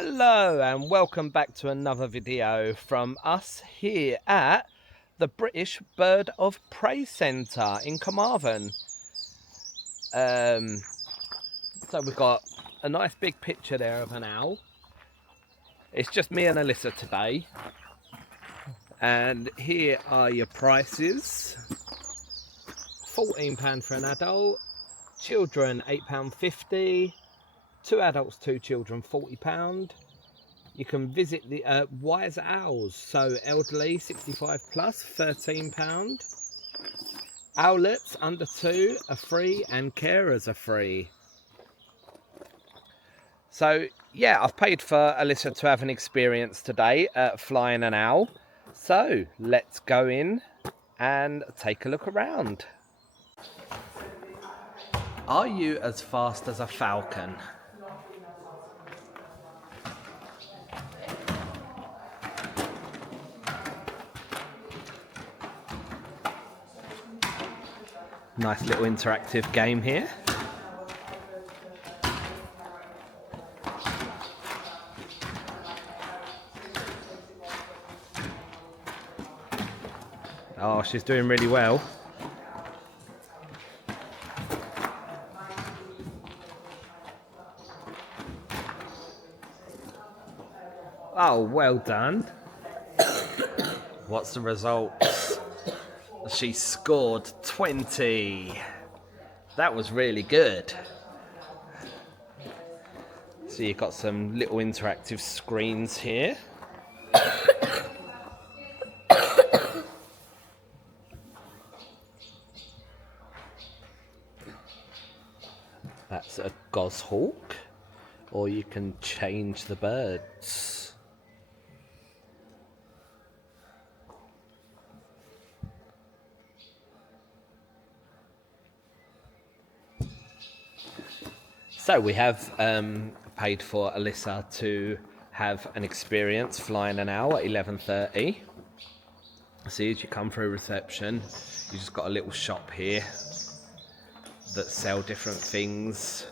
Hello and welcome back to another video from us here at the British Bird of Prey Centre in Camarthan. So we've got a nice big picture there of an owl. It's just me and Alyssa today. And here are your prices. £14 for an adult, children £8.50, 2 adults, 2 children £40. You can visit the Wise Owls, so elderly 65 plus, £13. Owlets under 2 are free and carers are free. So yeah, I've paid for Alyssa to have an experience today at flying an owl. So let's go in and take a look around. Are you as fast as a falcon? Nice little interactive game here. Oh, she's doing really well. Oh, well done. What's the results? She scored 20. That was really good. So you've got some little interactive screens here. That's a goshawk, or you can change the birds. So we have paid for Alyssa to have an experience flying an owl at 11:30. See, as you come through reception, you just got a little shop here that sell different things.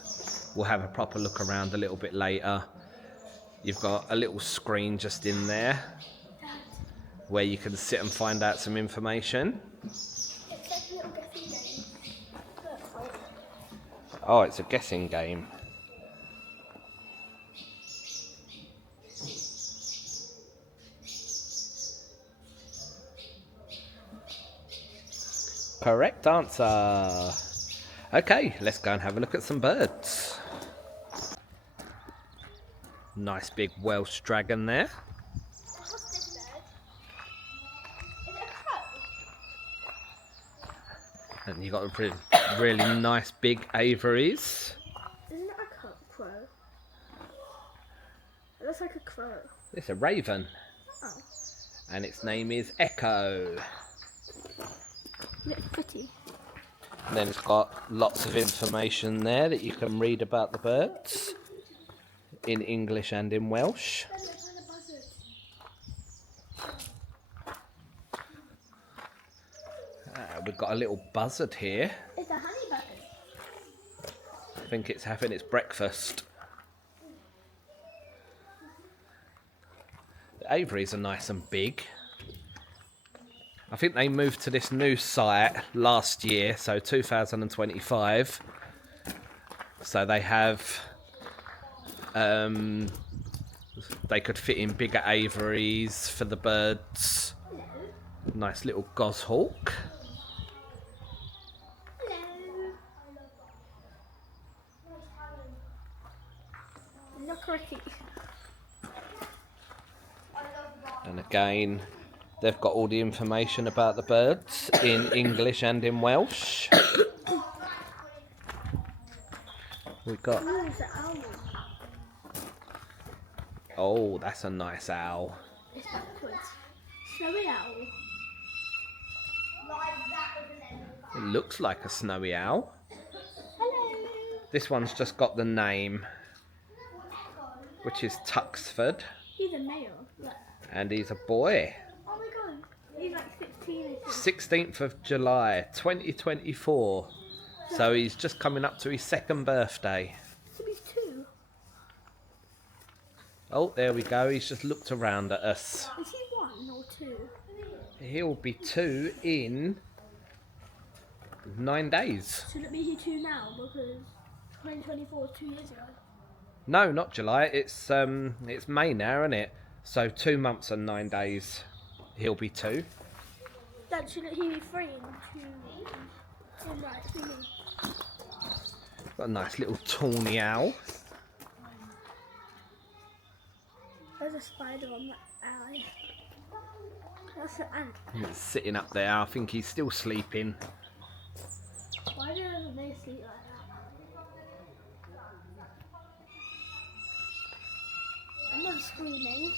We'll have a proper look around a little bit later. You've got a little screen just in there where you can sit and find out some information. Oh, it's a guessing game. Correct answer. Okay, let's go and have a look at some birds. Nice big Welsh dragon there. What's this bird? Is it a crow? And you got a really nice big aviaries. Isn't it a crow? It looks like a crow. It's a raven. Oh. And its name is Echo. Looks pretty. And then it's got lots of information there that you can read about the birds in English and in Welsh. We've got a little buzzard here. It's a honey buzzard. I think it's having its breakfast. The aviaries are nice and big. I think they moved to this new site last year, so 2025. So they have, they could fit in bigger aviaries for the birds. Nice little goshawk. Not cricket. And again, they've got all the information about the birds in English and in Welsh. We've got... Oh, it's an owl. Oh, that's a nice owl. It's backwards. Snowy owl. It looks like a snowy owl. Hello. This one's just got the name, which is Tuxford. He's a male. Look. And he's a boy. Oh my god. He's like 16. 16th of July, 2024. So he's just coming up to his 2nd birthday. So he's 2. Oh, there we go. He's just looked around at us. Is he 1 or 2? He'll be 2 in 9 days. Should it be he 2 now? Because 2024 is 2 years ago. No, not July. It's May now, isn't it? So 2 months and 9 days. He'll be 2. Then shouldn't he be 3 in 2 years? Right, 3 years. Got a nice little tawny owl. There's a spider on that alley. That's an ant. He's sitting up there. I think he's still sleeping. Why don't they sleep like that? I'm not screaming.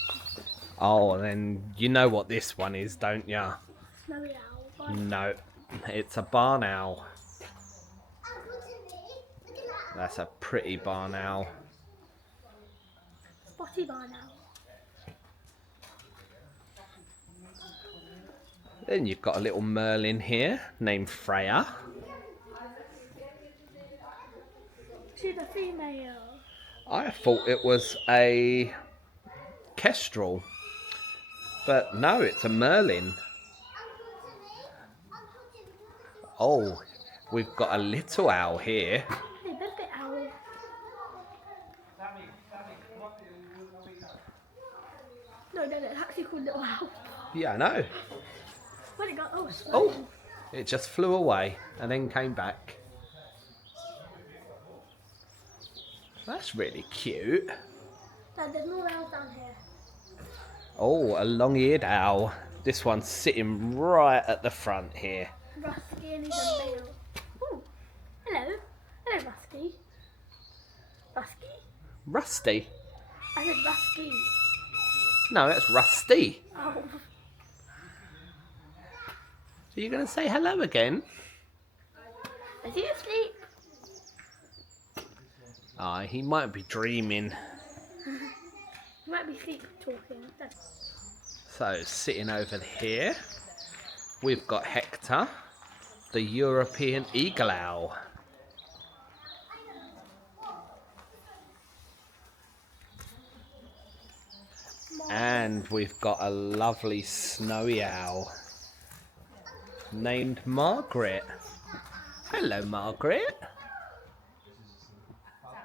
Oh, then you know what this one is, don't ya? Snowy owl. No, it's a barn owl. That's a pretty barn owl. Spotty barn owl. Then you've got a little merlin here named Freya. She's a female. I thought it was a kestrel, but no, it's a merlin. Oh, we've got a little owl here. Hey, biscuit owl. No, it's actually called little owl. Yeah, I know. Where'd it go? Oh, Oh, it just flew away and then came back. That's really cute. No, there's more owls down here. Oh, a long-eared owl. This one's sitting right at the front here. Rusky and he's a male. Ooh, hello. Hello, Rusky. Rusky? Rusty? I said Rusky. No, that's Rusty. Oh. So you're going to say hello again? Is he asleep? Ah, he might be dreaming. He might be sleep talking. So, sitting over here, we've got Hector, the European eagle owl. And we've got a lovely snowy owl named Margaret. Hello, Margaret.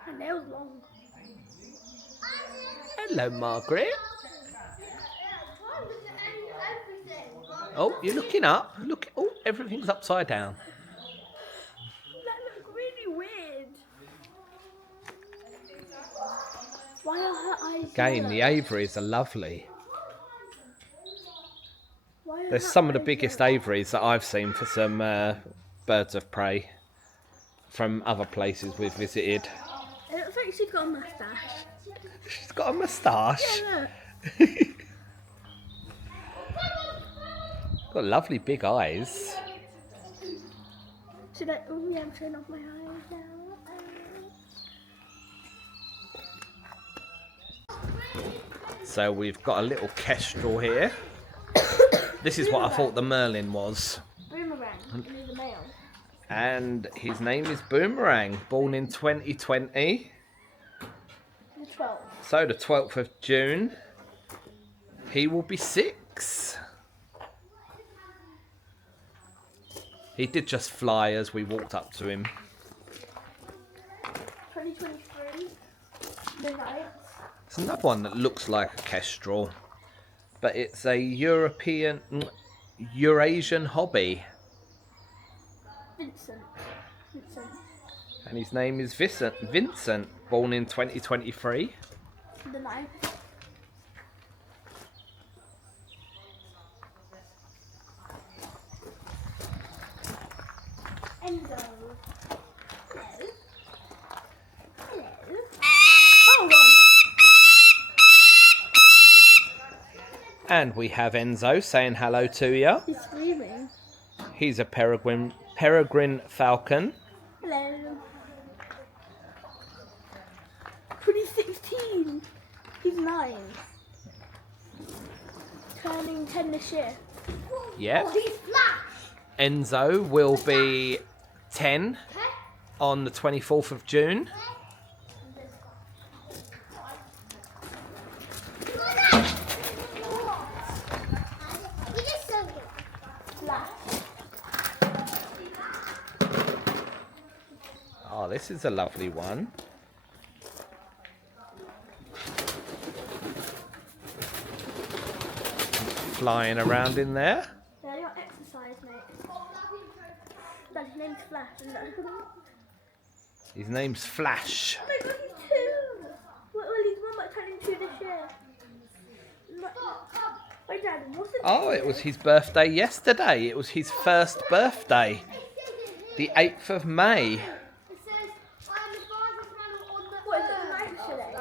Her nail's long. Hello, Margaret. Oh, you're looking up. Look. Oh, everything's upside down. That looks really weird. Why are her eyes Again, the yellow? aviaries are lovely. Why are There's her some of the eyes biggest yellow? aviaries that I've seen for some birds of prey from other places we've visited. It looks like she's got a mustache. She's got a moustache. Yeah, look. Got lovely big eyes. Should I? Oh yeah, I'm showing off my eyes now. So we've got a little kestrel here. This is what I thought the merlin was. Boomerang. And he's a male. And his name is Boomerang, born in 2020. The 12th. So the 12th of June, he will be 6. He did just fly as we walked up to him. 2023. The 9th. There's another one that looks like a kestrel, but it's a Eurasian hobby. Vincent. And his name is Vincent, born in 2023. The 9th. Enzo. Hello. Hello. Oh, God. And we have Enzo saying hello to you. He's screaming. He's a peregrine falcon. Hello. 2016. He's 9. Turning 10 this year. Yep. Oh, he's flash. Enzo will be 10 on the 24th of June. this is a lovely one. Flying around in there. Yeah, you're exercise, mate. That's his name's Flash, isn't it? His name's Flash. Oh my god, he's 2! Well, he's one might turn into this year. Wait, Dad, what's the Oh, it was his birthday yesterday. It was his first birthday. The 8th of May. What is it, the 9th today?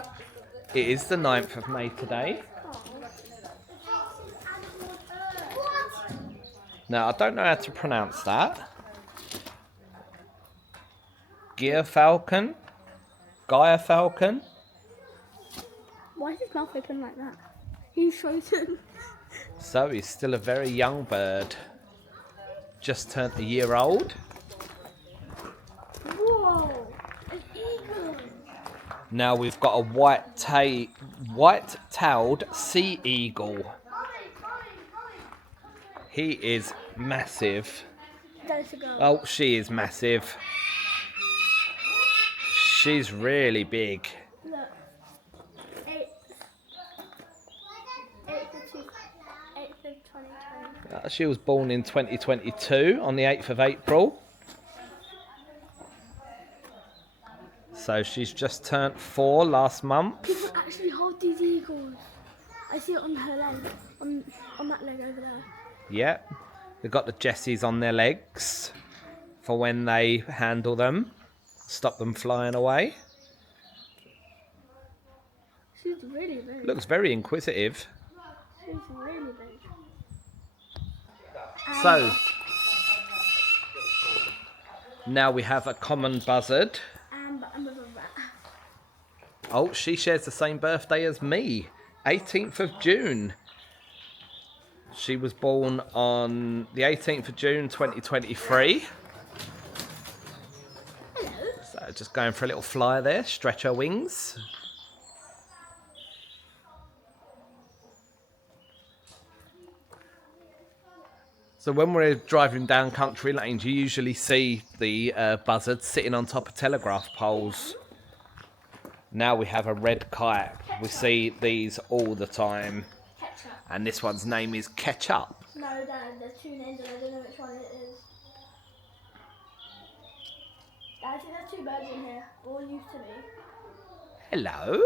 It is the 9th of May today. Now, I don't know how to pronounce that. Gaia Falcon? Why is his mouth open like that? He's frozen. So he's still a very young bird. Just turned a year old. Whoa! An eagle! Now we've got a white-tailed sea eagle. He is massive. That's a girl. Oh, she is massive. She's really big. Look. 8th of 2020. She was born in 2022 on the 8th of April. So she's just turned 4 last month. People actually hold these eagles. I see it on her leg. On that leg over there. Yeah. They've got the Jessies on their legs for when they handle them. Stop them flying away. She's really big. Looks very inquisitive. She's really big. So, now we have a common buzzard. And another rat. Oh, she shares the same birthday as me, 18th of June. She was born on the 18th of June 2023. Hello. So just going for a little fly there, stretch her wings. So when we're driving down country lanes, you usually see the buzzards sitting on top of telegraph poles. Now we have a red kite. We see these all the time. Ketchup. And this one's name is Ketchup. No, Dad, there's 2 names and I don't know which one it is. Dad, I think there's 2 birds in here. All used to be. Hello?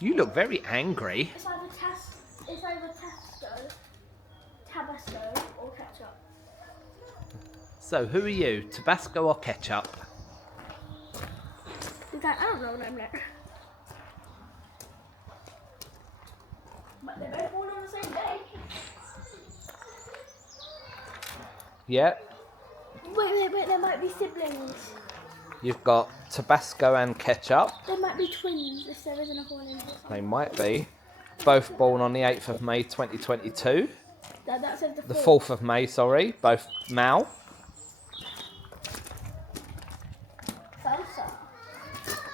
You look very angry. It's either Tabasco, or ketchup. So who are you, Tabasco or Ketchup? Dad, I don't know what I'm there. But they're both born on the same day. Yeah, Wait, there might be siblings. you've got Tabasco and Ketchup. There might be twins if there isn't a horn. They might be. Both born on the 8th of May 2022. Dad, that says The 4th of May, sorry. Both male. Salsa.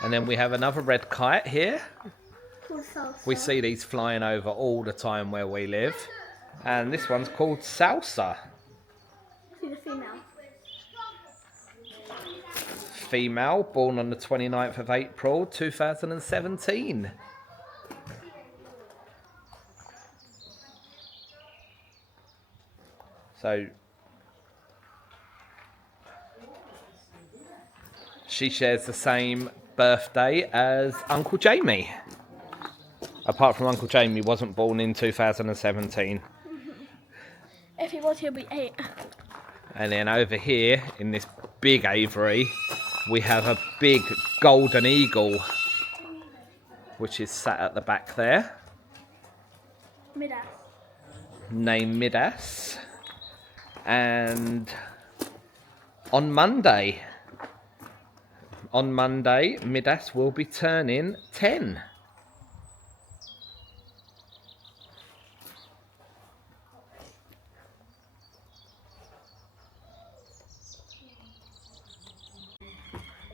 And then we have another red kite here. Called salsa. We see these flying over all the time where we live. And this one's called Salsa. See the female. Female, born on the 29th of April 2017. So she shares the same birthday as Uncle Jamie. Apart from Uncle Jamie wasn't born in 2017. If he was, he'll be 8. And then over here in this big aviary, we have a big golden eagle, which is sat at the back there, Midas. named Midas. And on Monday, Midas will be turning 10.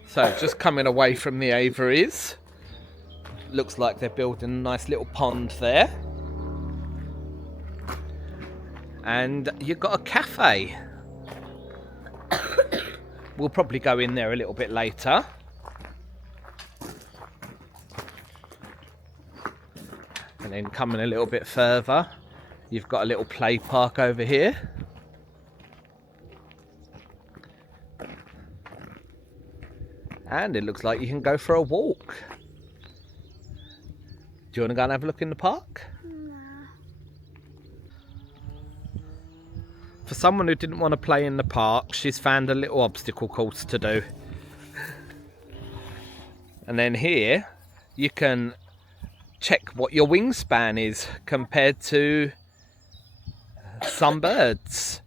So just coming away from the aviaries, looks like they're building a nice little pond there. And you've got a cafe. we'll probably go in there a little bit later. And then coming a little bit further, you've got a little play park over here. And it looks like you can go for a walk. Do you want to go and have a look in the park? Nah. For someone who didn't want to play in the park, she's found a little obstacle course to do. And then here, you can check what your wingspan is compared to some birds.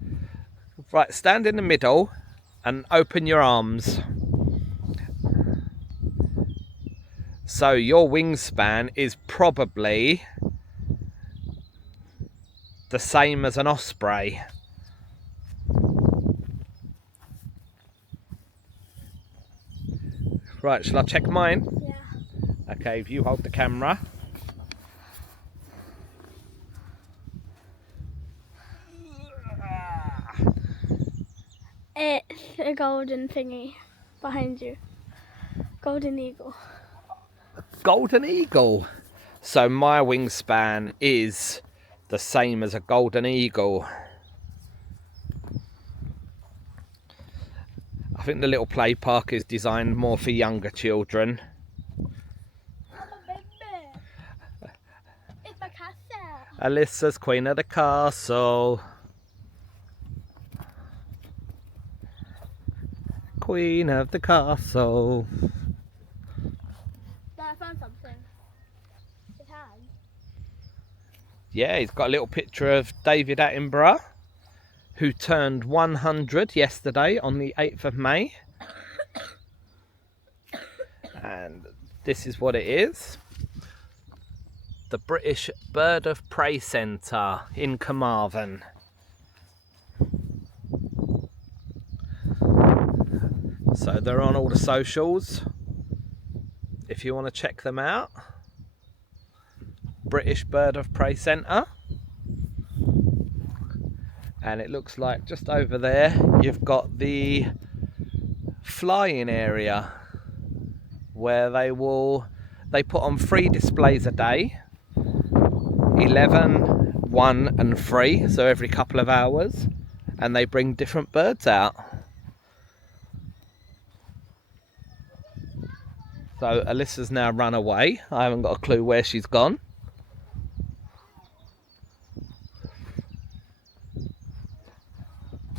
Right, stand in the middle and open your arms. So your wingspan is probably the same as an osprey. Right, shall I check mine? Yeah. Okay, if you hold the camera. It's a golden thingy behind you. Golden eagle. Golden eagle. So my wingspan is the same as a golden eagle. I think the little play park is designed more for younger children. It's my castle. Alyssa's queen of the castle. Queen of the castle. I found something. His hand. Yeah, he's got a little picture of David Attenborough, who turned 100 yesterday on the 8th of May. And this is what it is. The British Bird of Prey Centre in Camarthan. So they're on all the socials if you want to check them out. British Bird of Prey Centre. And it looks like just over there you've got the flying area where they put on 3 displays a day, 11, 1 and 3, so every couple of hours, and they bring different birds out. So Alyssa's now run away. I haven't got a clue where she's gone.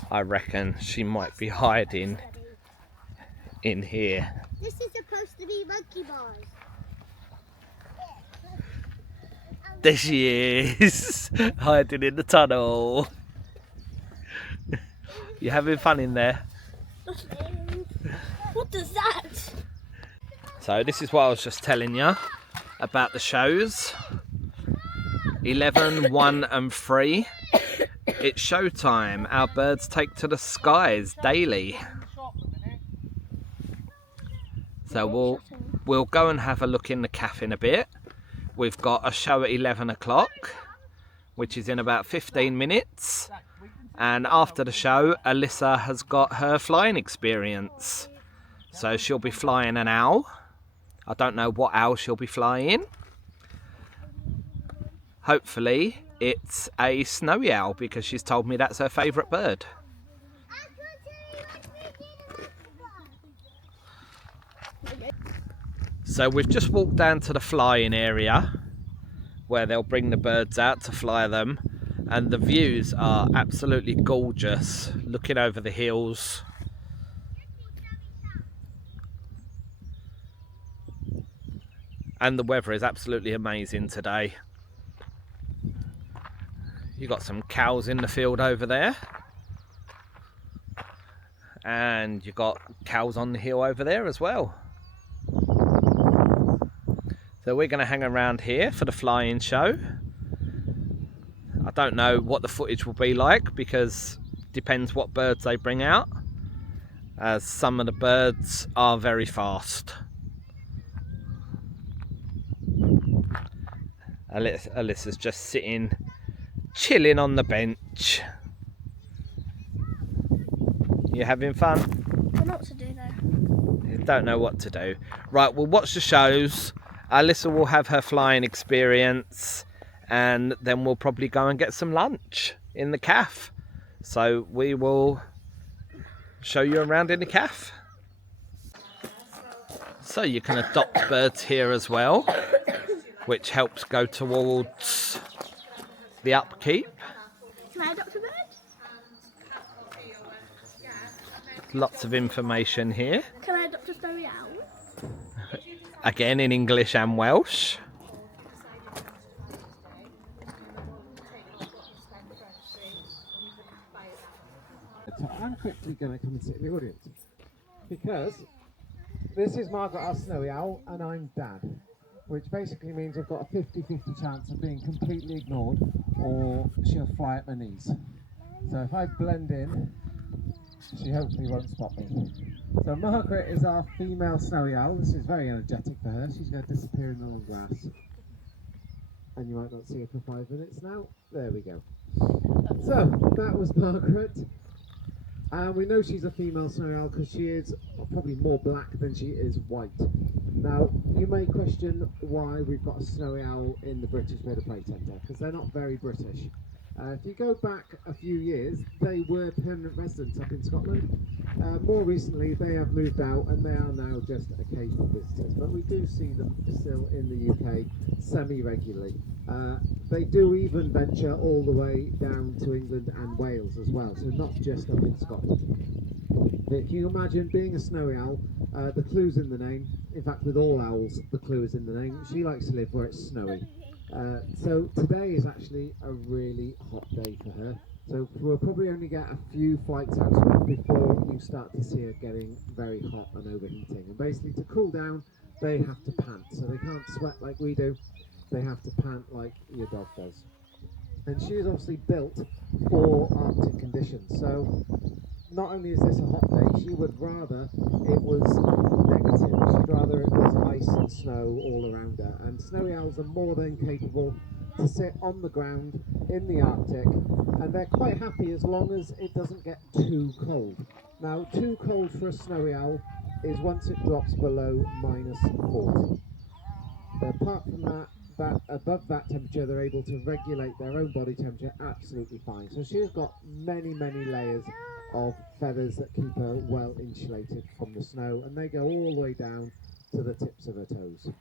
I reckon she might be hiding in here. This is supposed to be monkey bars. There she is, hiding in the tunnel. You having fun in there? What is that? So this is what I was just telling you about the shows. 11, 1 and 3. It's showtime. Our birds take to the skies daily. So we'll go and have a look in the cafe in a bit. We've got a show at 11 o'clock, which is in about 15 minutes. And after the show, Alyssa has got her flying experience. So she'll be flying an owl. I don't know what owl she'll be flying. Hopefully it's a snowy owl, because she's told me that's her favourite bird. So we've just walked down to the flying area where they'll bring the birds out to fly them, and the views are absolutely gorgeous, looking over the hills. And the weather is absolutely amazing today. You got some cows in the field over there, and you got cows on the hill over there as well. So we're going to hang around here for the flying show. I don't know what the footage will be like, because it depends what birds they bring out, as some of the birds are very fast. Alyssa's just sitting, chilling on the bench. You having fun? I don't know what to do though. You don't know what to do. Right, we'll watch the shows. Alyssa will have her flying experience, and then we'll probably go and get some lunch in the cafe. So we will show you around in the cafe. So you can adopt birds here as well, which helps go towards the upkeep. Can I adopt a bird? Lots of information here. Can I adopt a snowy owl? Again in English and Welsh. I'm quickly going to come and sit in the audience because this is Margaret, our snowy owl, and I'm Dad, which basically means I've got a 50-50 chance of being completely ignored or she'll fly at my knees. So if I blend in, she hopefully won't spot me. So Margaret is our female snowy owl. This is very energetic for her. She's going to disappear in the long grass. And you might not see her for 5 minutes now. There we go. So that was Margaret. And we know she's a female snowy owl because she is probably more black than she is white. Now, you may question why we've got a snowy owl in the British Bird of Prey Centre, because they're not very British. If you go back a few years, they were permanent residents up in Scotland. More recently, they have moved out and they are now just occasional visitors. But we do see them still in the UK semi-regularly. They do even venture all the way down to England and Wales as well, so not just up in Scotland. If you imagine being a snowy owl, the clue's in the name. In fact, with all owls, the clue is in the name. She likes to live where it's snowy. So today is actually a really hot day for her. So we'll probably only get a few flights out before you start to see her getting very hot and overheating. And basically to cool down, they have to pant. So they can't sweat like we do. They have to pant like your dog does. And she is obviously built for Arctic conditions. So not only is this a hot day, she would rather it was negative. She'd rather it was ice and snow all around her. And snowy owls are more than capable to sit on the ground in the Arctic, and they're quite happy as long as it doesn't get too cold. Now, too cold for a snowy owl is once it drops below -40. But apart from that, above that temperature, they're able to regulate their own body temperature absolutely fine. So she's got many, many layers of feathers that keep her well insulated from the snow, and they go all the way down to the tips of her toes.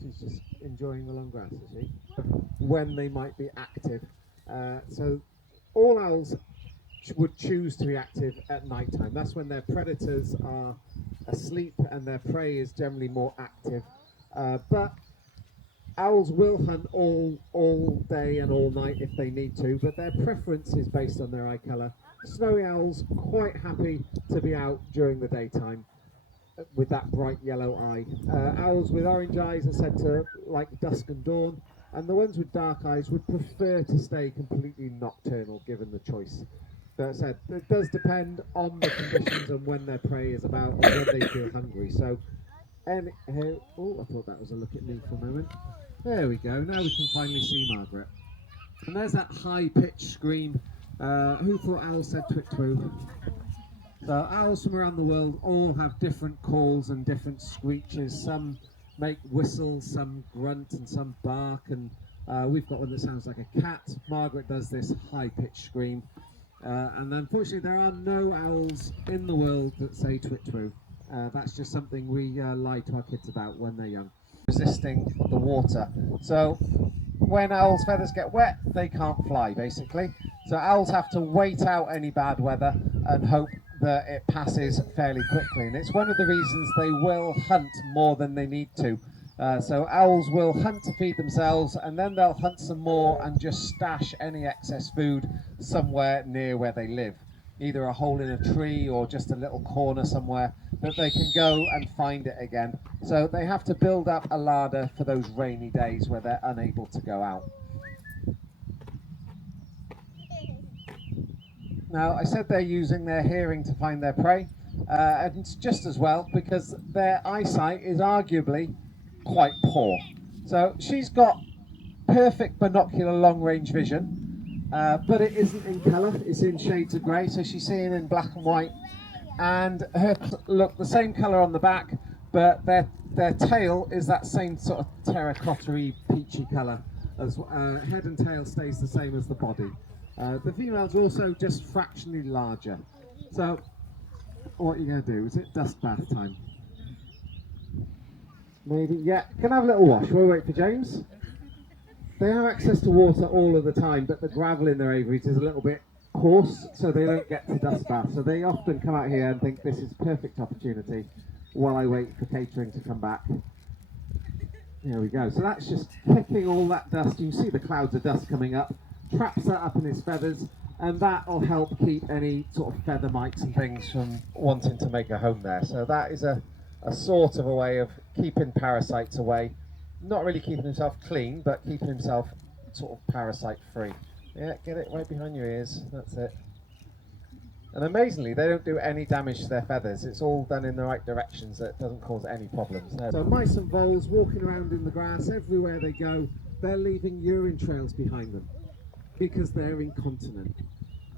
She's just enjoying the long grass, is she? When they might be active. So all owls would choose to be active at night time. That's when their predators are asleep and their prey is generally more active. But owls will hunt all day and all night if they need to, but their preference is based on their eye colour. Snowy owls quite happy to be out during the daytime with that bright yellow eye. Owls with orange eyes are said to like dusk and dawn, and the ones with dark eyes would prefer to stay completely nocturnal given the choice. That said, it does depend on the conditions and when their prey is about and when they feel hungry. So, oh, I thought that was a look at me for a moment. There we go, now we can finally see Margaret. And there's that high-pitched scream. Who thought owls said twit-twoo? So owls from around the world all have different calls and different screeches. Some make whistles, some grunt, and some bark. And we've got one that sounds like a cat. Margaret does this high-pitched scream. And unfortunately, there are no owls in the world that say twit-twoo. That's just something we lie to our kids about when they're young. Resisting the water. So when owls' feathers get wet, they can't fly, basically. So owls have to wait out any bad weather and hope that it passes fairly quickly. And it's one of the reasons they will hunt more than they need to. So owls will hunt to feed themselves, and then they'll hunt some more and just stash any excess food somewhere near where they live. Either a hole in a tree or just a little corner somewhere that they can go and find it again. So they have to build up a larder for those rainy days where they're unable to go out. Now, I said they're using their hearing to find their prey, and it's just as well because their eyesight is arguably quite poor. So she's got perfect binocular long-range vision, but it isn't in colour, it's in shades of grey, so she's seeing in black and white. And her look the same colour on the back, but their tail is that same sort of terracotta-y, peachy colour. As head and tail stays the same as the body. The female's also just fractionally larger. So, what are you going to do? Is it dust bath time? Maybe, yeah. Can I have a little wash? We'll wait for James. They have access to water all of the time, but the gravel in their aviaries is a little bit coarse, so they don't get to dust bath. So they often come out here and think this is a perfect opportunity while I wait for catering to come back. There we go. So that's just kicking all that dust. You can see the clouds of dust coming up, traps that up in his feathers, and that will help keep any sort of feather mites and things from wanting to make a home there. So that is a sort of a way of keeping parasites away. Not really keeping himself clean, but keeping himself sort of parasite free. Yeah, get it right behind your ears. That's it. And amazingly, they don't do any damage to their feathers. It's all done in the right directions, so it doesn't cause any problems. So mice and voles walking around in the grass, everywhere they go, they're leaving urine trails behind them because they're incontinent.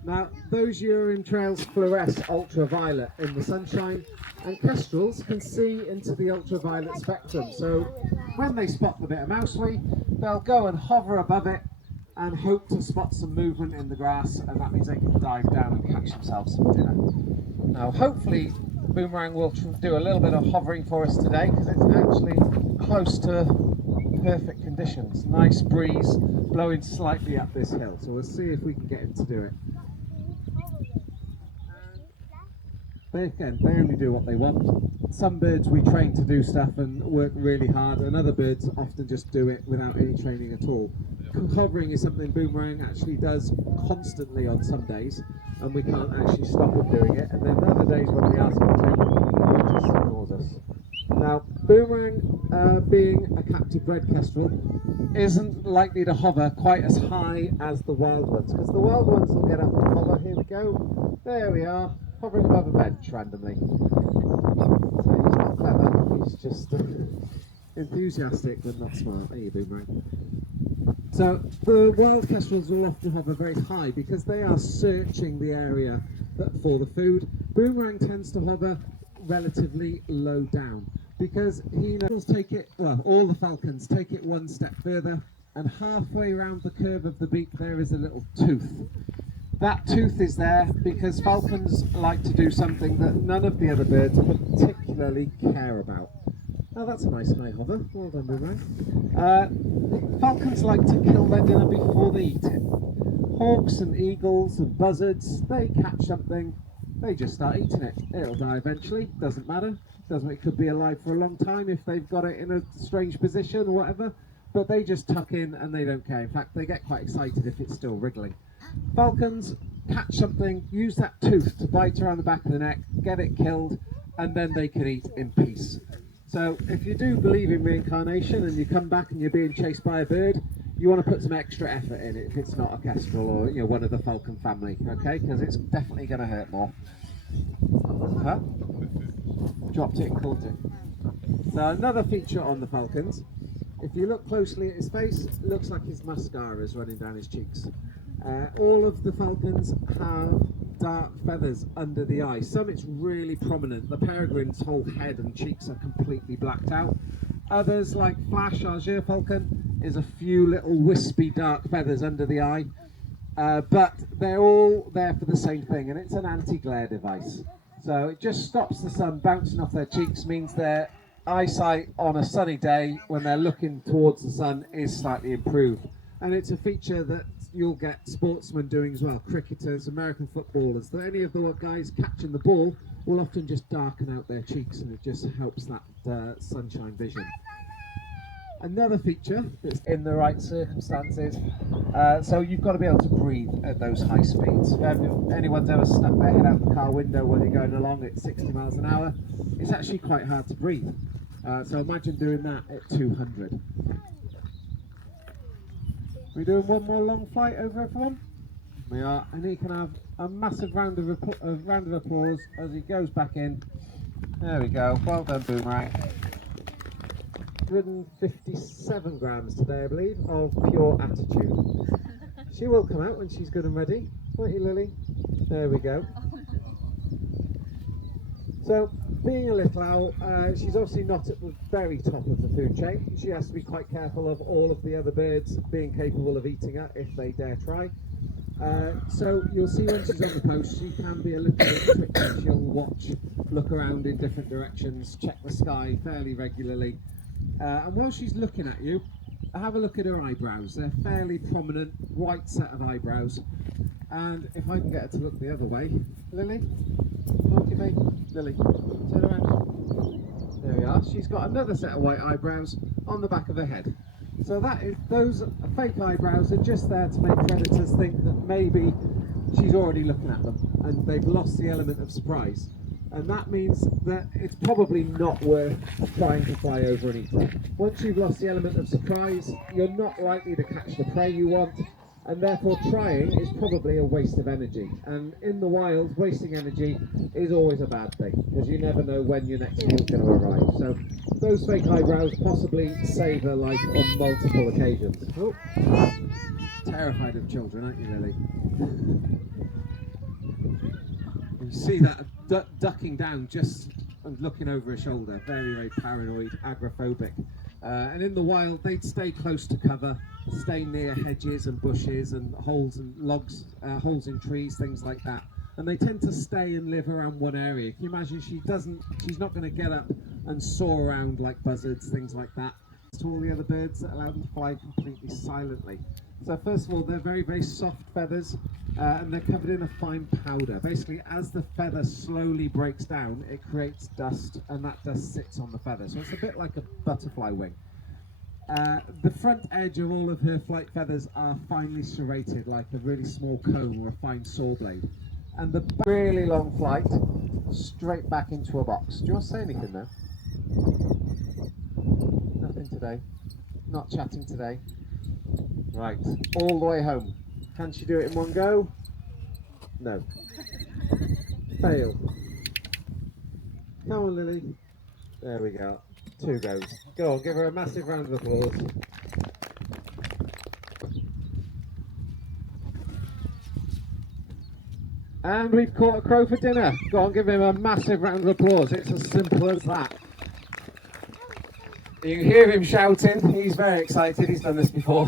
Now, those urine trails fluoresce ultraviolet in the sunshine, and kestrels can see into the ultraviolet spectrum. So when they spot the bit of mousewee, they'll go and hover above it and hope to spot some movement in the grass, and that means they can dive down and catch themselves some dinner. Now hopefully Boomerang will do a little bit of hovering for us today, because it's actually close to perfect conditions. Nice breeze blowing slightly up this hill, so we'll see if we can get him to do it. They only do what they want. Some birds we train to do stuff and work really hard, and other birds often just do it without any training at all. Hovering is something Boomerang actually does constantly on some days, and we can't actually stop him doing it. And then other days when we ask him to, he just ignores us. Now, Boomerang, being a captive bred kestrel, isn't likely to hover quite as high as the wild ones, because the wild ones will get up and hover. Here we go. There we are. Hovering above a bench randomly. So he's not clever, he's just enthusiastic but not smart. There you Boomerang. So the wild kestrels will often hover very high because they are searching the area for the food. Boomerang tends to hover relatively low down because he knows all the falcons take it one step further, and halfway around the curve of the beak there is a little tooth. That tooth is there because falcons like to do something that none of the other birds particularly care about. Oh, that's a nice high hover. Well done, Boomerang. Falcons like to kill their dinner before they eat it. Hawks and eagles and buzzards, they catch something, they just start eating it. It'll die eventually, doesn't matter. It could be alive for a long time if they've got it in a strange position or whatever, but they just tuck in and they don't care. In fact, they get quite excited if it's still wriggling. Falcons catch something, use that tooth to bite around the back of the neck, get it killed, and then they can eat in peace. So if you do believe in reincarnation and you come back and you're being chased by a bird, you want to put some extra effort in it if it's not a kestrel or one of the falcon family, okay? Because it's definitely going to hurt more. Huh? Dropped it and caught it. So another feature on the falcons, if you look closely at his face, it looks like his mascara is running down his cheeks. All of the falcons have dark feathers under the eye. Some it's really prominent. The peregrine's whole head and cheeks are completely blacked out. Others, like Flash, our falcon, is a few little wispy dark feathers under the eye. But they're all there for the same thing, and it's an anti-glare device. So it just stops the sun bouncing off their cheeks, means their eyesight on a sunny day when they're looking towards the sun is slightly improved. And it's a feature that you'll get sportsmen doing as well, cricketers, American footballers. So any of the guys catching the ball will often just darken out their cheeks, and it just helps that sunshine vision. Another feature that's in the right circumstances, so you've got to be able to breathe at those high speeds. If anyone's ever stuck their head out the car window when you're going along at 60 miles an hour, it's actually quite hard to breathe. So imagine doing that at 200. We're doing one more long flight over everyone? We are, and he can have a massive round of applause as he goes back in. There we go, well done Boomerang. 157 grams today, I believe, of pure attitude. She will come out when she's good and ready. Won't you, Lily? There we go. So, being a little owl, she's obviously not at the very top of the food chain. She has to be quite careful of all of the other birds being capable of eating her if they dare try. So you'll see when she's on the post, she can be a little bit tricky. She'll watch, look around in different directions, check the sky fairly regularly. And while she's looking at you, have a look at her eyebrows. They're fairly prominent, white set of eyebrows. And if I can get her to look the other way, Lily, okay, mate. Lily, turn around. There we are. She's got another set of white eyebrows on the back of her head. So those fake eyebrows are just there to make predators think that maybe she's already looking at them and they've lost the element of surprise. And that means that it's probably not worth trying to fly over and eat her. Once you've lost the element of surprise, you're not likely to catch the prey you want, and therefore trying is probably a waste of energy. And in the wild, wasting energy is always a bad thing, because you never know when your next meal's going to arrive. So those fake eyebrows possibly save her life on multiple occasions. Oh, terrified of children, aren't you, Lily? You see that ducking down just and looking over her shoulder, very, very paranoid, agoraphobic. And in the wild, they'd stay close to cover, stay near hedges and bushes and holes and logs, holes in trees, things like that. And they tend to stay and live around one area. Can you imagine she's not going to get up and soar around like buzzards, things like that. To all the other birds that allow them to fly completely silently. So first of all, they're very, very soft feathers, and they're covered in a fine powder. Basically, as the feather slowly breaks down, it creates dust, and that dust sits on the feather. So it's a bit like a butterfly wing. The front edge of all of her flight feathers are finely serrated, like a really small comb or a fine saw blade. And the really long flight, straight back into a box. Do you want to say anything though? Nothing today. Not chatting today. Right, all the way home. Can she do it in one go? No. Fail. Come on, Lily. There we go. 2 goes. Go on, give her a massive round of applause. And we've caught a crow for dinner. Go on, give him a massive round of applause. It's as simple as that. You can hear him shouting. He's very excited. He's done this before.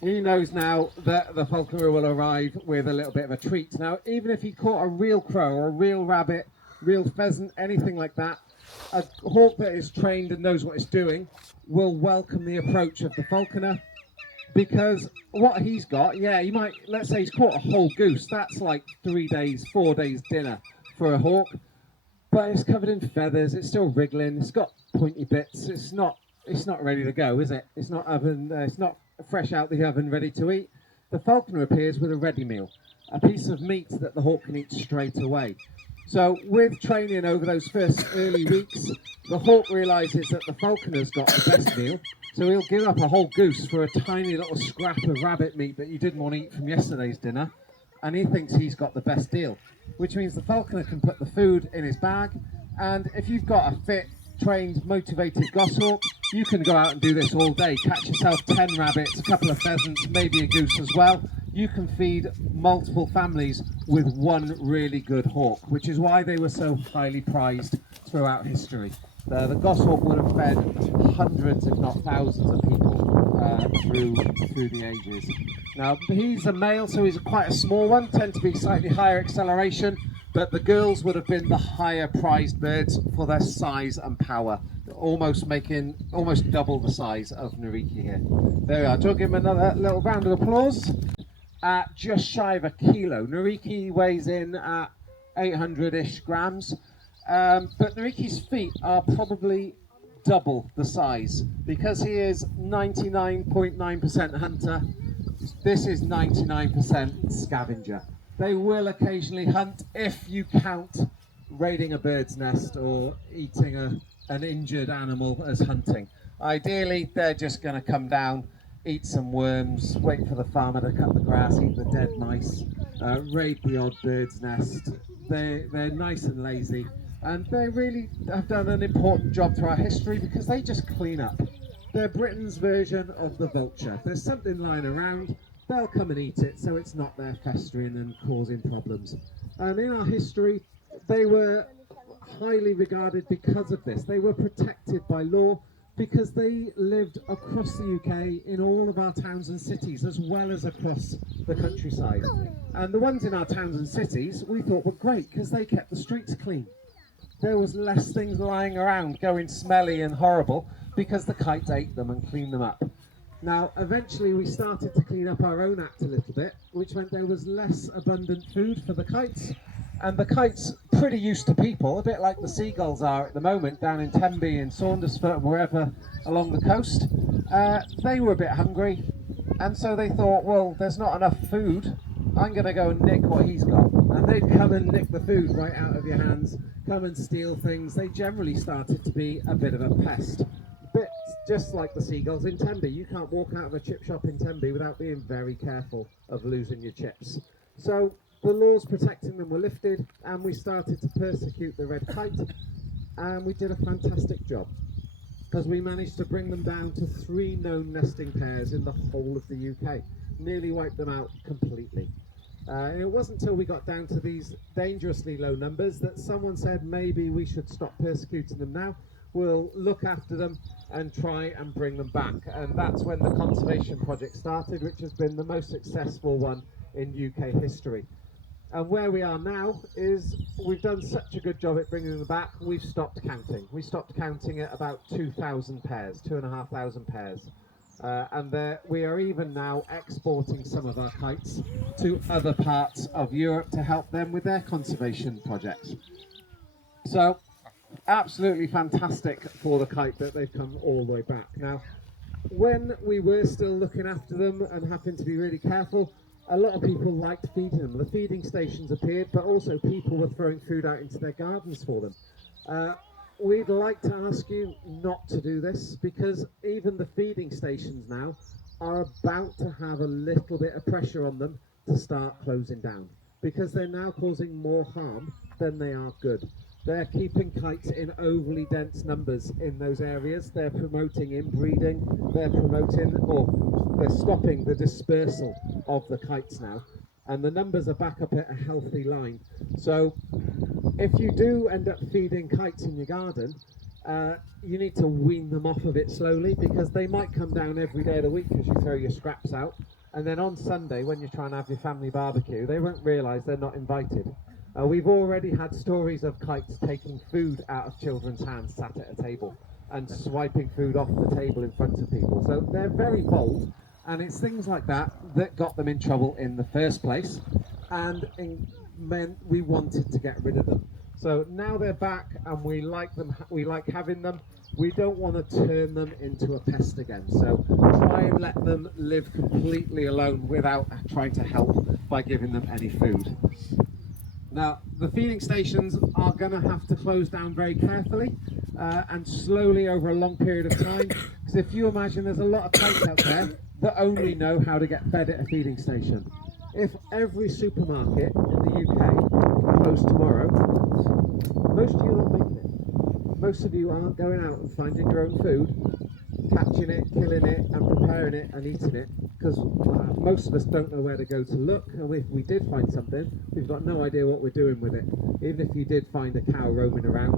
He knows now that the falconer will arrive with a little bit of a treat. Now, even if he caught a real crow or a real rabbit, real pheasant, anything like that, a hawk that is trained and knows what it's doing will welcome the approach of the falconer, because what he's got, yeah, he might, let's say he's caught a whole goose. That's like 3 days, 4 days dinner for a hawk, but it's covered in feathers. It's still wriggling. It's got pointy bits. It's not ready to go, is it? It's not it's not fresh out the oven, ready to eat. The falconer appears with a ready meal, a piece of meat that the hawk can eat straight away. So with training over those first early weeks, the hawk realises that the falconer's got the best meal, so he'll give up a whole goose for a tiny little scrap of rabbit meat that you didn't want to eat from yesterday's dinner, and he thinks he's got the best deal, which means the falconer can put the food in his bag. And if you've got a fit, trained, motivated goshawk, you can go out and do this all day. Catch yourself 10 rabbits, a couple of pheasants, maybe a goose as well. You can feed multiple families with one really good hawk, which is why they were so highly prized throughout history. The goshawk would have fed hundreds, if not thousands, of people through the ages. Now, he's a male, so he's quite a small one, tend to be slightly higher acceleration, but the girls would have been the higher prized birds for their size and power, almost double the size of Nariki here. There we are. Do you want to give him another little round of applause? At just shy of a kilo. Nariki weighs in at 800-ish grams, but Nariki's feet are probably double the size, because he is 99.9% hunter. This is 99% scavenger. They will occasionally hunt if you count raiding a bird's nest or eating an injured animal as hunting. Ideally, they're just going to come down, eat some worms, wait for the farmer to cut the grass, eat the dead mice, raid the odd bird's nest. They're nice and lazy, and they really have done an important job throughout history because they just clean up. They're Britain's version of the vulture. If there's something lying around, they'll come and eat it, so it's not there festering and causing problems. And in our history, they were highly regarded because of this. They were protected by law because they lived across the UK in all of our towns and cities, as well as across the countryside. And the ones in our towns and cities we thought were great because they kept the streets clean. There was less things lying around going smelly and horrible because the kites ate them and cleaned them up. Now, eventually we started to clean up our own act a little bit, which meant there was less abundant food for the kites. And the kites, pretty used to people, a bit like the seagulls are at the moment down in Tenby and Saundersfoot and wherever along the coast. They were a bit hungry, and so they thought, well, there's not enough food, I'm going to go and nick what he's got. And they'd come and nick the food right out of your hands, come and steal things. They generally started to be a bit of a pest. Bit just like the seagulls in Tenby. You can't walk out of a chip shop in Tenby without being very careful of losing your chips. So the laws protecting them were lifted, and we started to persecute the red kite, and we did a fantastic job because we managed to bring them down to 3 known nesting pairs in the whole of the UK. Nearly wiped them out completely. And it wasn't until we got down to these dangerously low numbers that someone said maybe we should stop persecuting them now. We'll look after them and try and bring them back. And that's when the conservation project started, which has been the most successful one in UK history. And where we are now is we've done such a good job at bringing them back, we've stopped counting. We stopped counting at about 2,000 pairs, 2,500 pairs. And we are even now exporting some of our kites to other parts of Europe to help them with their conservation projects. So, absolutely fantastic for the kite that they've come all the way back. Now, when we were still looking after them and having to be really careful, a lot of people liked feeding them. The feeding stations appeared, but also people were throwing food out into their gardens for them. We'd like to ask you not to do this, because even the feeding stations now are about to have a little bit of pressure on them to start closing down, because they're now causing more harm than they are good. They're keeping kites in overly dense numbers in those areas. They're promoting inbreeding. They're stopping the dispersal of the kites now. And the numbers are back up at a healthy line. So if you do end up feeding kites in your garden, you need to wean them off of it slowly, because they might come down every day of the week as you throw your scraps out. And then on Sunday, when you're trying to have your family barbecue, they won't realise they're not invited. We've already had stories of kites taking food out of children's hands sat at a table and swiping food off the table in front of people. So they're very bold, and it's things like that that got them in trouble in the first place, and meant we wanted to get rid of them. So now they're back, and we like them. We like having them. We don't want to turn them into a pest again. So try and let them live completely alone without trying to help by giving them any food. Now, the feeding stations are going to have to close down very carefully and slowly over a long period of time. Because if you imagine, there's a lot of kites out there that only know how to get fed at a feeding station. If every supermarket in the UK closed tomorrow, most of you are not making it. Most of you aren't going out and finding your own food, catching it, killing it, and preparing it and eating it, because most of us don't know where to go to look, and if we did find something, we've got no idea what we're doing with it. Even if you did find a cow roaming around,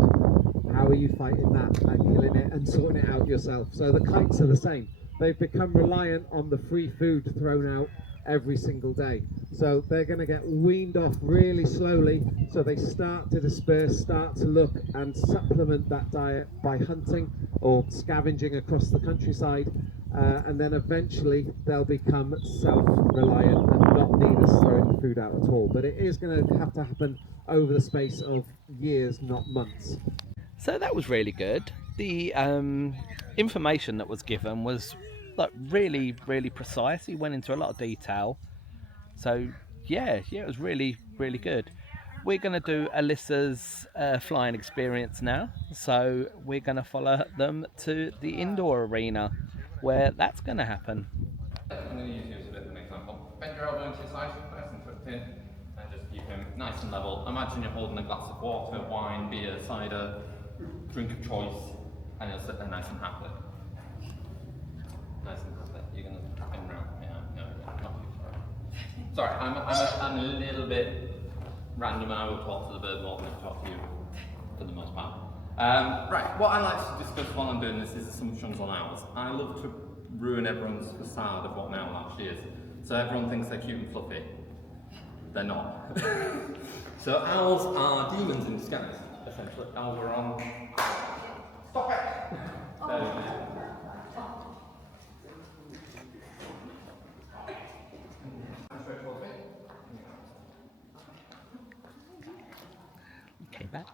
how are you fighting that and killing it and sorting it out yourself? So the kites are the same. They've become reliant on the free food thrown out every single day. So they're going to get weaned off really slowly, so they start to disperse, start to look and supplement that diet by hunting or scavenging across the countryside, and then eventually they'll become self-reliant and not need us throwing the food out at all. But it is going to have to happen over the space of years, not months. So that was really good. The information that was given was like really, really precise. He went into a lot of detail. So yeah, it was really, really good. We're going to do Alyssa's flying experience now. So we're going to follow them to the indoor arena where that's going to happen. I'm going to use you as a bit of an example. Bend your elbow into your side, nice and tucked in, and just keep him nice and level. Imagine you're holding a glass of water, wine, beer, cider, drink of choice, and you'll sit there nice and happily. Nice and happy. You're going to spin round. Yeah, not too far. Sorry, I'm a little bit random, and I will talk to the bird more than I talk to you for the most part. Right, what I like to discuss while I'm doing this is assumptions on owls. I love to ruin everyone's facade of what an owl actually is. So everyone thinks they're cute and fluffy. They're not. So owls are demons in disguise, essentially. Alvaron. Stop it! There we go. Came back.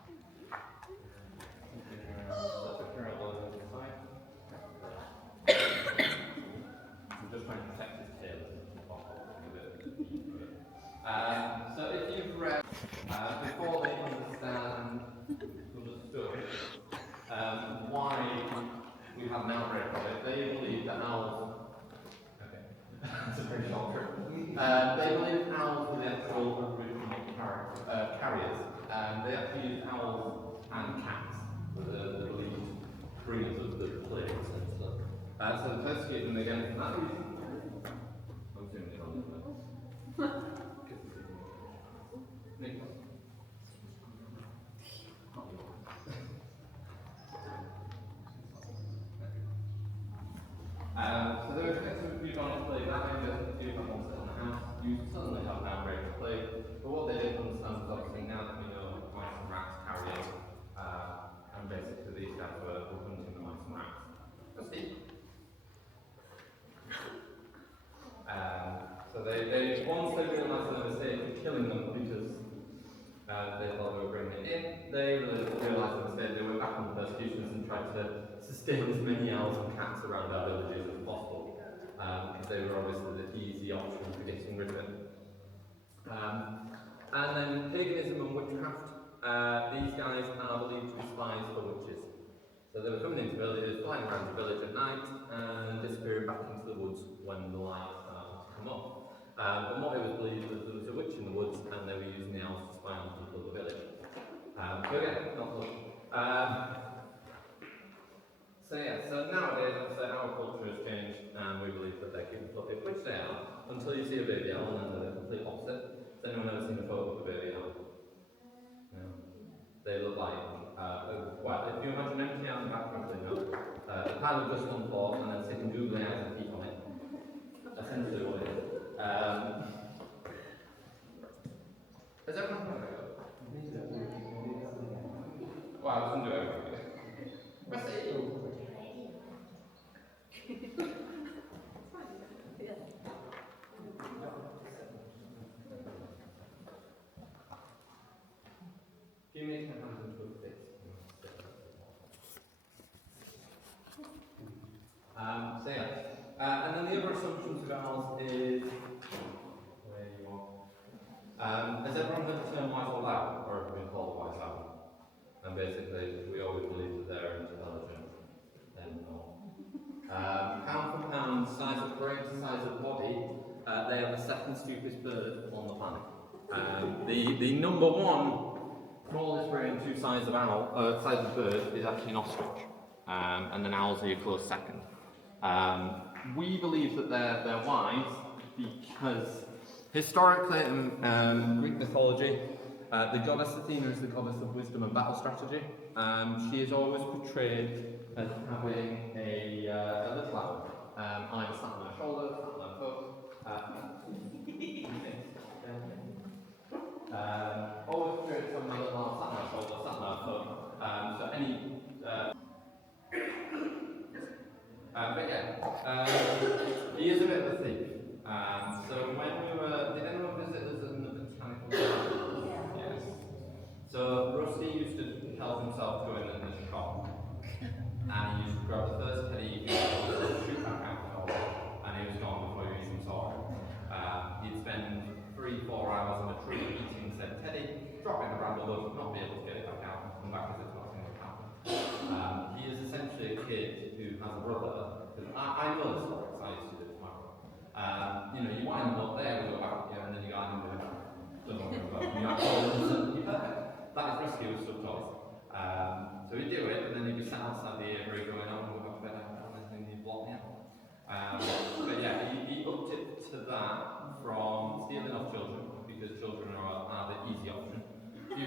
I'm just trying to protect his tail. So if you've read, before they understand why we have an outbreak of it, they believe that owls. Okay, that's a very short trip. They believe owls were the actual original carriers. They actually use owls and cats for the believed bringers of the plague, essentially. So they persecute them again for that reason. I'm zooming in on this. Nicholas. So they were expected to be on a plague that way, just if you want to sit in the house, you suddenly have an outbreak of plague. But what they didn't understand was obviously now that we know mice and rats carry it, and basically these guys were hunting the mice and rats. Let's see. So they once they realised their mistake of killing them because they thought they were bringing it in, they realised their mistake. They went back on the persecutions and tried to sustain as many owls and cats around our villages as possible, because they were obviously the easy option for getting rid of it. And then paganism and witchcraft. These guys are believed to be spies for witches. So they were coming into villages, flying around the village at night, and disappearing back into the woods when the light started to come up. And what it was believed was there was a witch in the woods, and they were using the owls to spy on people of the village. So again, not good. So nowadays, I'd say our culture has changed, and we believe that they're cute and fluffy, which they are, until you see a baby owl, and then they're the complete opposite. Has anyone ever seen a photo of a baby owl? No. They look like, well, if you imagine an empty out in the background, a pile of dust on the floor, and then sticking googly eyes and feet on it. Essentially what it is. Has everyone heard of it? Well, I was going to do everything. What's it? If you make your hands into a fist. And then the other assumptions of owls is where you are. Has everyone heard the term wise old owl, or have been called wise owl? And basically, we always believe that they're intelligent. They're not. Pound for pound, size of brain to size of body, they are the second stupidest bird on the planet. The number one smallest brain, two size of owl, size of bird is actually an ostrich, and then owls are your close second. We believe that they're wise because historically in Greek mythology, the goddess Athena is the goddess of wisdom and battle strategy. She is always portrayed as having a little owl, either sat on her shoulder, sat on her foot. Always portrayed as having a little owl sat on her shoulder, sat on her foot. So any but yeah, he is a bit of a thief. So when we were, did anyone visit us in the botanical gardens? Yes. So Rusty used to help himself go in the shop, and he used to grab the first teddy, shoot back out, and he was gone before you even saw him. He'd spend 3-4 hours in a tree eating said teddy, drop it in a bramble bush, not be able to get it back out, and come back as if nothing had happened. He is essentially a kid who has a brother. I know this story because I used to do it with my brother.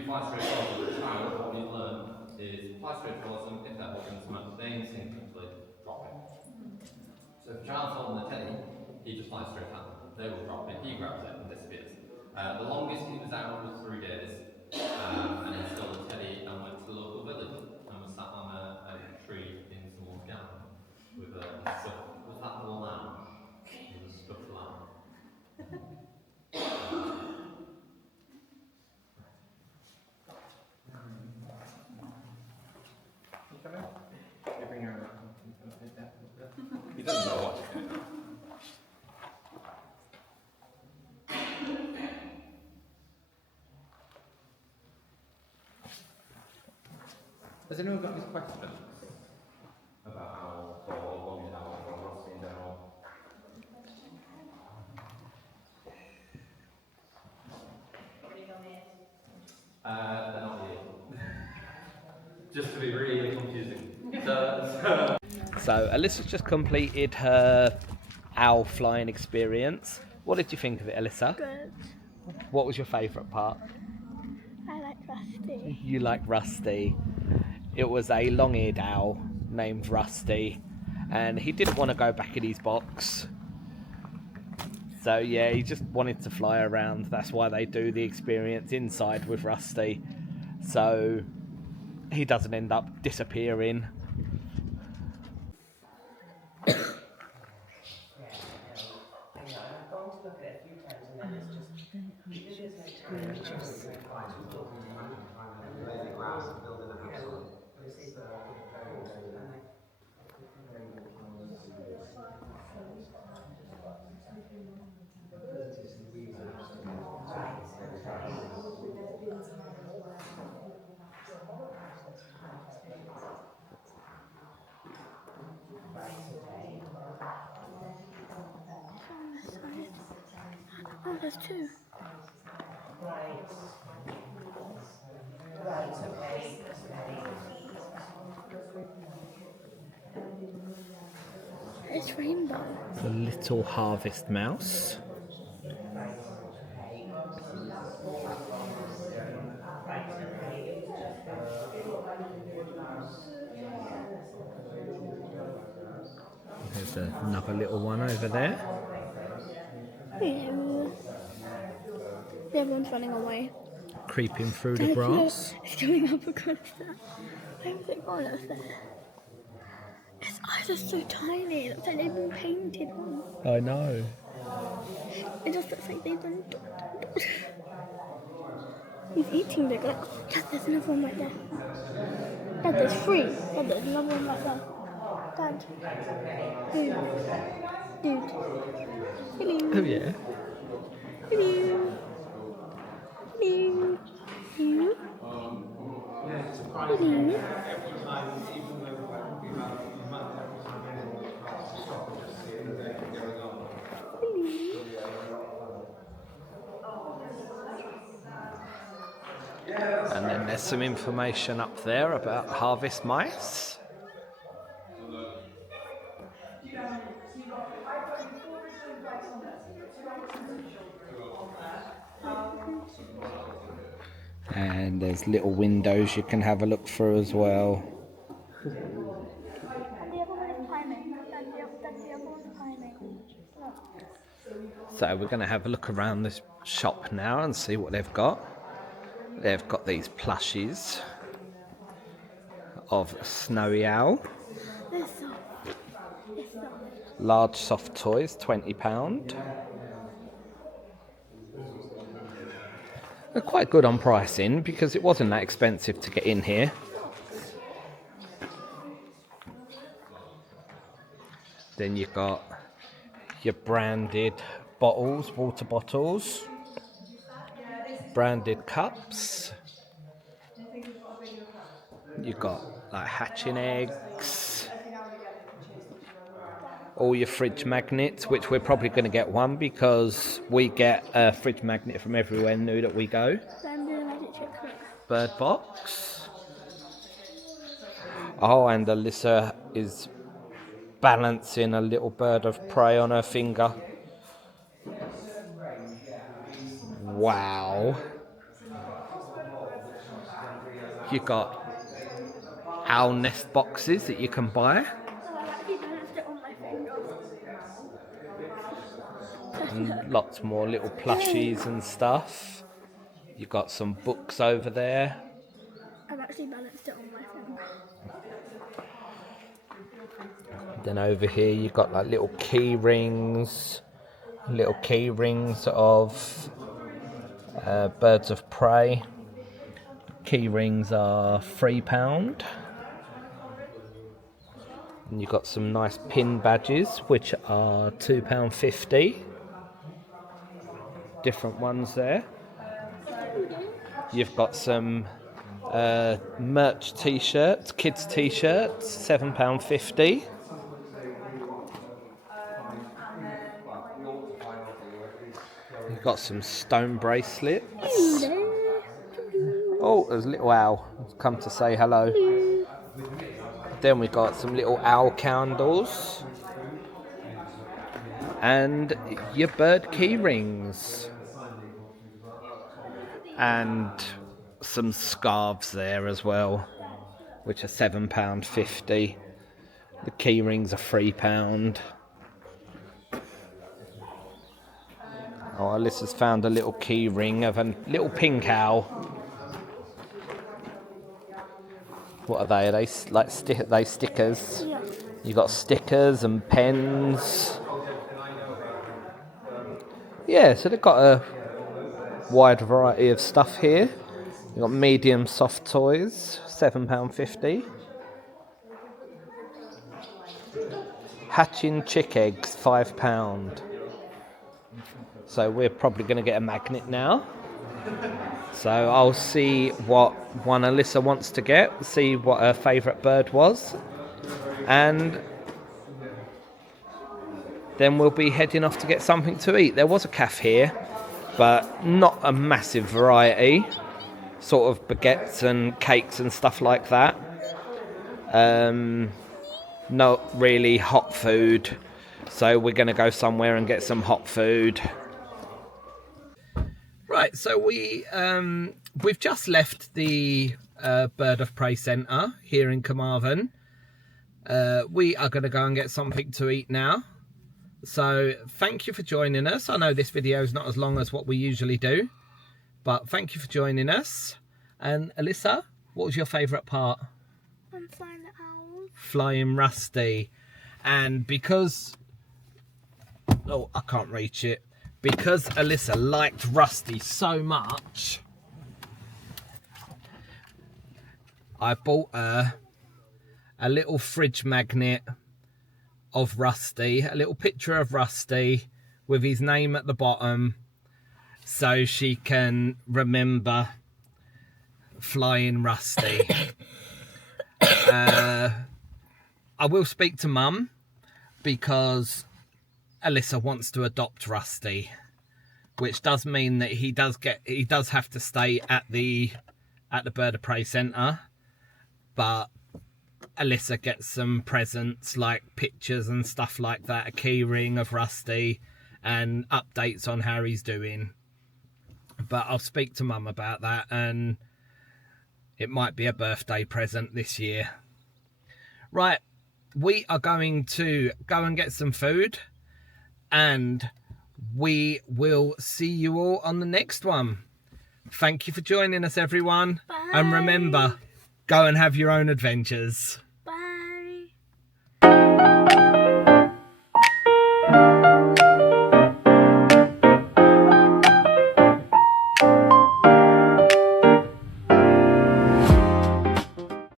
fly straight towards them, the child, what we learn is fly straight towards them. If they're holding something, they instinctively drop it. So if a child's holding the teddy, he just flies straight at them. They will drop it, he grabs it and disappears. The longest he was out was 3 days, and he stole the teddy and went to the local village and was sat on a tree in someone's garden with a stuffed, was that the lamb? It was a stuffed lamb. You come in? You bring your own. He doesn't know what to do. Has anyone got any questions about owl or long owl or rusty in general? They're not here. Just to be really confusing. So Alyssa's just completed her owl flying experience. What did you think of it, Alyssa? Good. What was your favourite part? I like Rusty. You like Rusty. It was a long-eared owl named Rusty, and he didn't want to go back in his box. So yeah, he just wanted to fly around. That's why they do the experience inside with Rusty, so he doesn't end up disappearing. Oh, there's two. It's rainbow. The little harvest mouse. There's another little one over there. Hello. Everyone's running away. Creeping through the grass. It's coming up across that. Where's it gone? It's there. His eyes are so tiny. It looks like they've been painted on. I know. It just looks like they've done dot, dot, dot. He's eating the Dad, there's another one right there. Dad, there's three. Dad, there's another one right there. Dad. Dude. Hello. Oh yeah. Hello. Hello. Hello. Hello. And then there's some information up there about harvest mice. And there's little windows you can have a look through as well. The other one is timing. That's the other one's timing. Look. So we're going to have a look around this shop now and see what they've got. They've got these plushies of Snowy Owl. They're soft. They're soft. Large soft toys, £20. They're quite good on pricing because it wasn't that expensive to get in here. Then you've got your branded bottles, water bottles, branded cups. You've got like hatching eggs, all your fridge magnets, which we're probably going to get one because we get a fridge magnet from everywhere new that we go. Bird box. Oh, and Alyssa is balancing a little bird of prey on her finger. Wow. You got owl nest boxes that you can buy, Oh, I actually balanced it on my finger. and lots more little plushies and stuff. You got some books over there. I've actually balanced it on my finger. Then over here you got like little key rings of birds of prey. Key rings are £3. And you've got some nice pin badges, which are £2.50. Different ones there. You've got some merch t-shirts, kids t-shirts, £7.50. You've got some stone bracelets. Oh, there's a little owl. It's come to say hello. Then we got some little owl candles. And your bird key rings. And some scarves there as well, which are £7.50. The key rings are £3. Oh, Alyssa's found a little key ring of a little pink owl. What are they? Are they like stickers? Yeah. You got stickers and pens. Yeah, so they've got a wide variety of stuff here. You've got medium soft toys, £7.50. Hatching chick eggs, £5. So we're probably going to get a magnet now. So I'll see what one Alyssa wants to get, see what her favourite bird was, and then we'll be heading off to get something to eat. There was a cafe here, but not a massive variety. Sort of baguettes and cakes and stuff like that. Not really hot food. So we're going to go somewhere and get some hot food. Right, so we've just left the Bird of Prey Centre here in Camarthan. We are going to go and get something to eat now. So thank you for joining us. I know this video is not as long as what we usually do, but thank you for joining us. And Alyssa, what was your favourite part? I'm flying the owls. Flying Rusty. And because... oh, I can't reach it. Because Alyssa liked Rusty so much, I bought her a little fridge magnet of Rusty, a little picture of Rusty with his name at the bottom, so she can remember Flying Rusty. I will speak to Mum because Alyssa wants to adopt Rusty, which does mean that he does have to stay at the Bird of Prey Centre, but Alyssa gets some presents like pictures and stuff like that, a key ring of Rusty and updates on how he's doing. But I'll speak to Mum about that, and it might be a birthday present this year. Right, we are going to go and get some food, and we will see you all on the next one. Thank you for joining us, everyone. Bye. And remember, go and have your own adventures.